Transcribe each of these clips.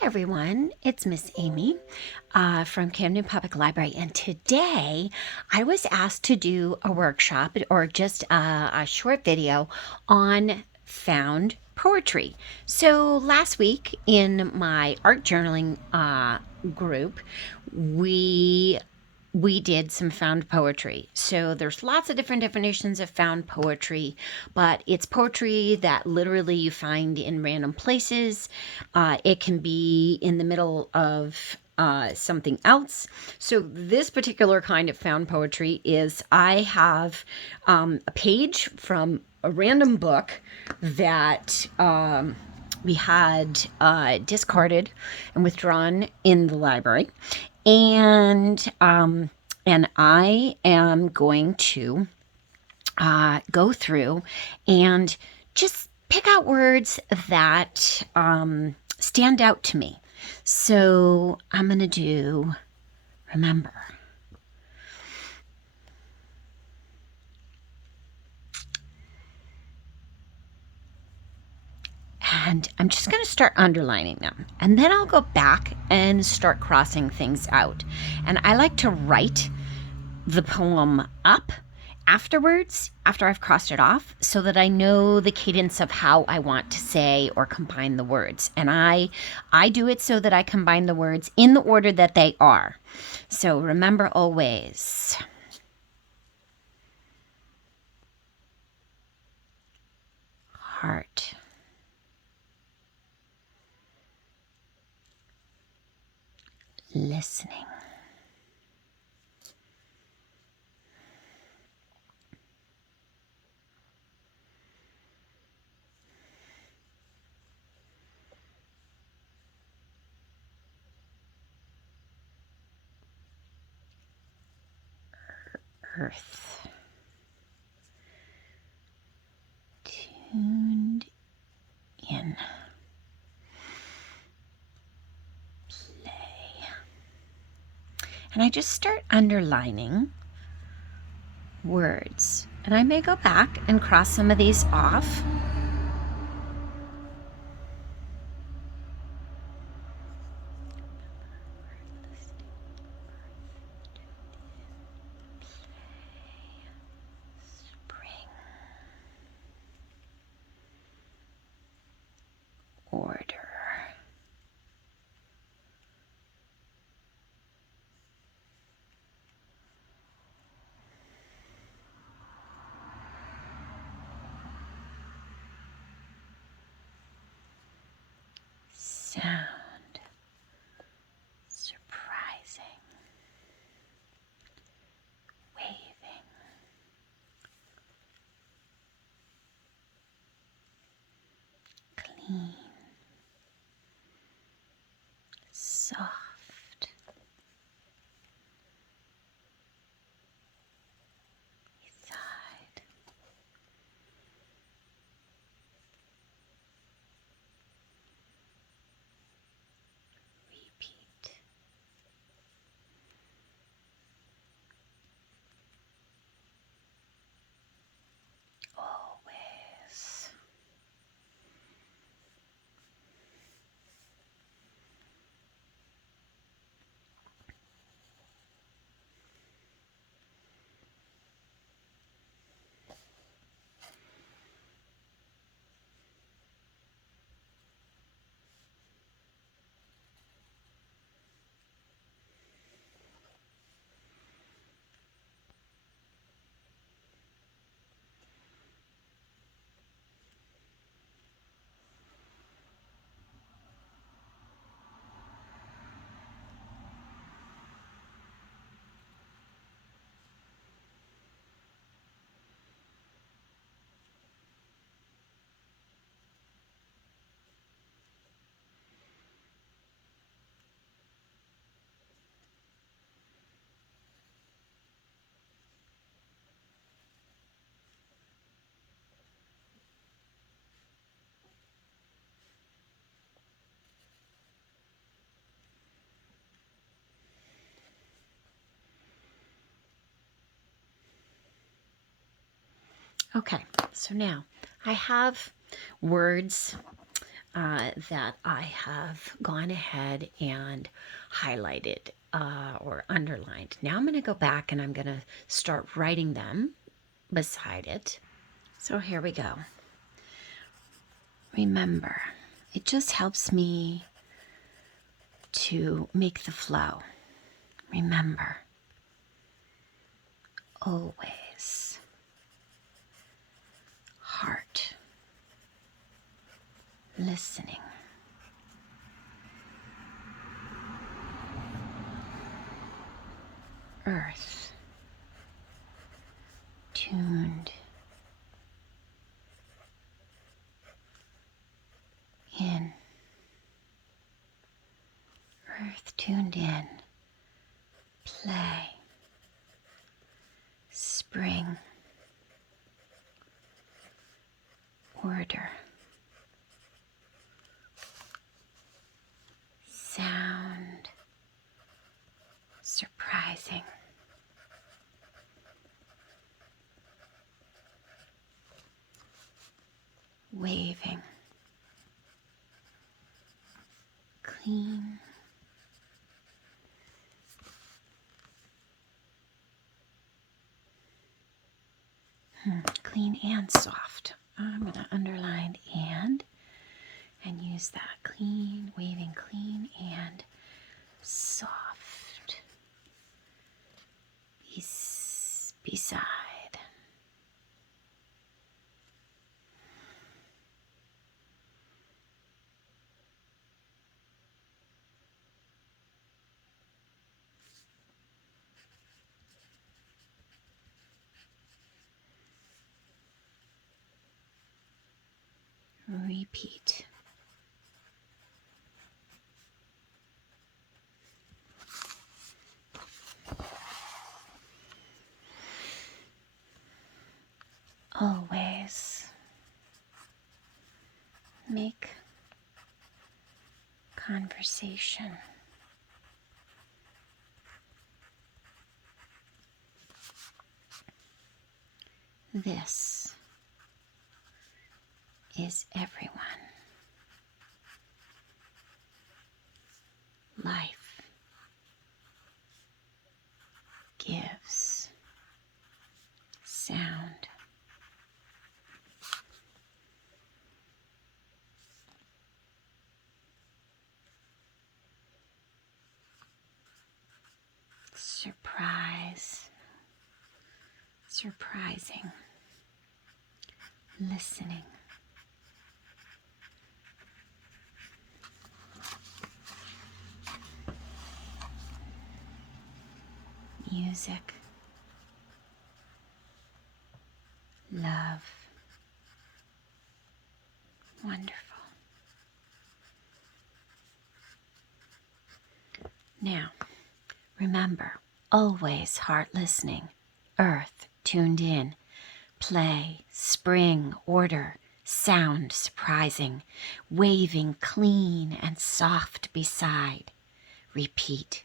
Hi everyone, it's Miss Amy from Camden Public Library, and today I was asked to do a workshop or just a short video on found poetry. So last week in my art journaling group, we we did some found poetry. So there's lots of different definitions of found poetry, but it's poetry that literally you find in random places. It can be in the middle of something else. So this particular kind of found poetry is I have a page from a random book that we had discarded and withdrawn in the library, and I am going to go through and just pick out words that stand out to me. So I'm going to do remember. And I'm just going to start underlining them. And then I'll go back and start crossing things out. And I like to write the poem up afterwards, after I've crossed it off, so that I know the cadence of how I want to say or combine the words. And I do it so that I combine the words in the order that they are. So remember always. Heart. Listening. Earth. Tuned in. Play. And I just start underlining words. And I may go back and cross some of these off. Spring. Order. Sound. Surprising. Waving. Clean. Soft. Beside. Repeat. Always. Okay, so now I have words that I have gone ahead and highlighted or underlined. Now I'm going to go back and I'm going to start writing them beside it. So here we go. Remember, it just helps me to make the flow. Remember, always, heart, listening, earth, tuned in, earth tuned in, play, spring, order, sound, surprising, waving, clean, clean and soft. I'm going to underline and use that clean, waving clean and soft beside. Repeat. Always make conversation. This is everyone. Life gives sound. Surprise, surprising, listening, music, love, wonderful. Now, remember, always heart listening, earth tuned in, play, spring, order, sound surprising, waving clean and soft beside. Repeat.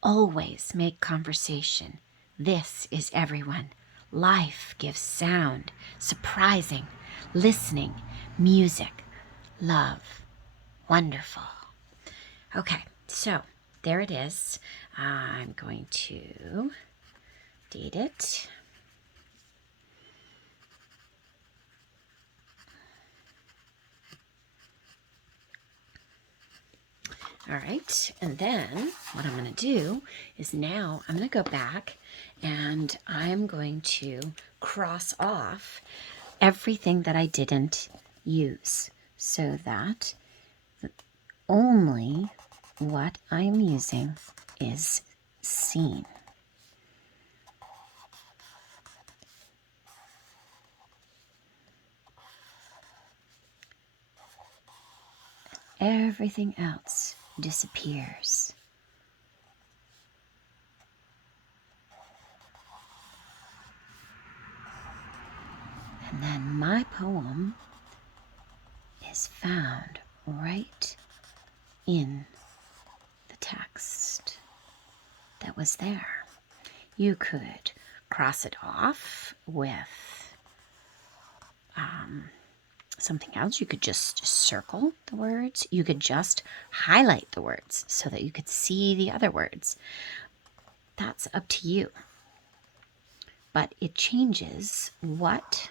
Always make conversation. This is everyone. Life gives sound, surprising, listening, music, love, wonderful. Okay, so there it is. I'm going to date it. All right, and then what I'm going to do is now I'm going to go back and I'm going to cross off everything that I didn't use so that only what I'm using is seen. Everything else disappears. And then my poem is found right in the text that was there. You could cross it off with something else. You could just circle the words. You could just highlight the words so that you could see the other words. That's up to you. But it changes what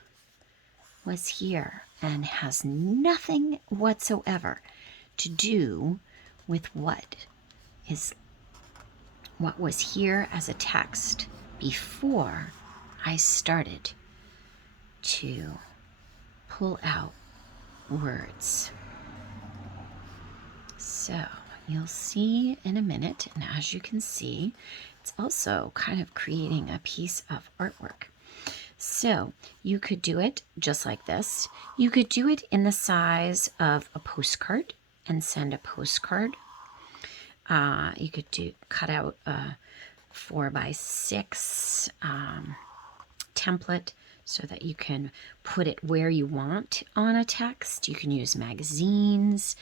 was here and has nothing whatsoever to do with what was here as a text before I started to pull out words. So you'll see in a minute, and as you can see, it's also kind of creating a piece of artwork. So you could do it just like this. You could do it in the size of a postcard and send a postcard. You could cut out a 4x6 template so that you can put it where you want on a text. You can use magazines,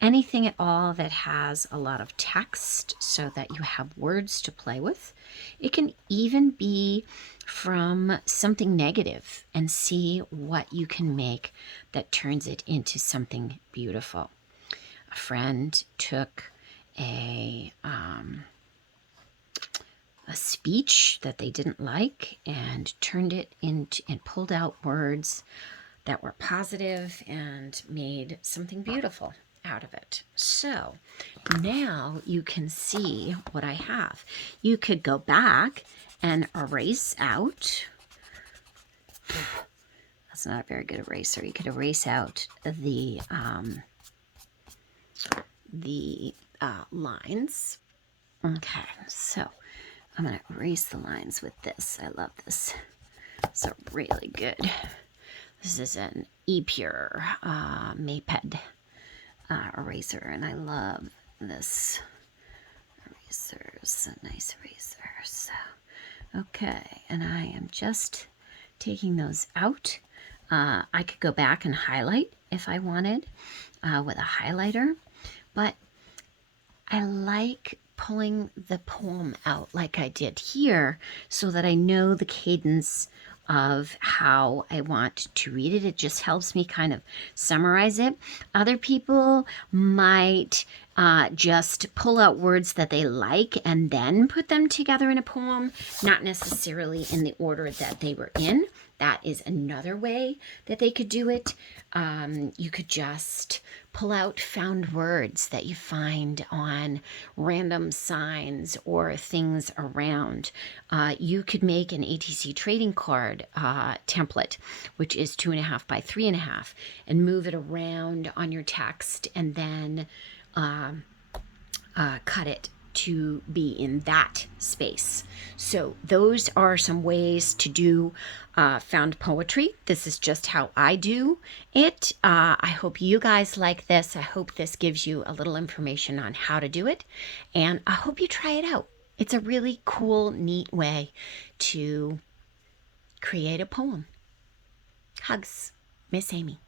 anything at all that has a lot of text so that you have words to play with. It can even be from something negative and see what you can make that turns it into something beautiful. A friend took a speech that they didn't like and turned it into and pulled out words that were positive and made something beautiful out of it. So now you can see what I have. You could go back and erase out. That's not a very good eraser. You could erase out the lines. Okay, so I'm going to erase the lines with this. I love this. It's a really good. This is an Epure Maped eraser, and I love this eraser. It's a nice eraser. So, okay, and I am just taking those out. I could go back and highlight if I wanted with a highlighter, but I like pulling the poem out like I did here so that I know the cadence of how I want to read it. It just helps me kind of summarize it. Other people might just pull out words that they like and then put them together in a poem, not necessarily in the order that they were in. That is another way that they could do it. You could just pull out found words that you find on random signs or things around. You could make an ATC trading card template, which is 2.5 by 3.5, and move it around on your text and then cut it to be in that space. So those are some ways to do found poetry. This is just how I do it. I hope you guys like this. I hope this gives you a little information on how to do it, and I hope you try it out. It's a really cool, neat way to create a poem. Hugs, Miss Amy.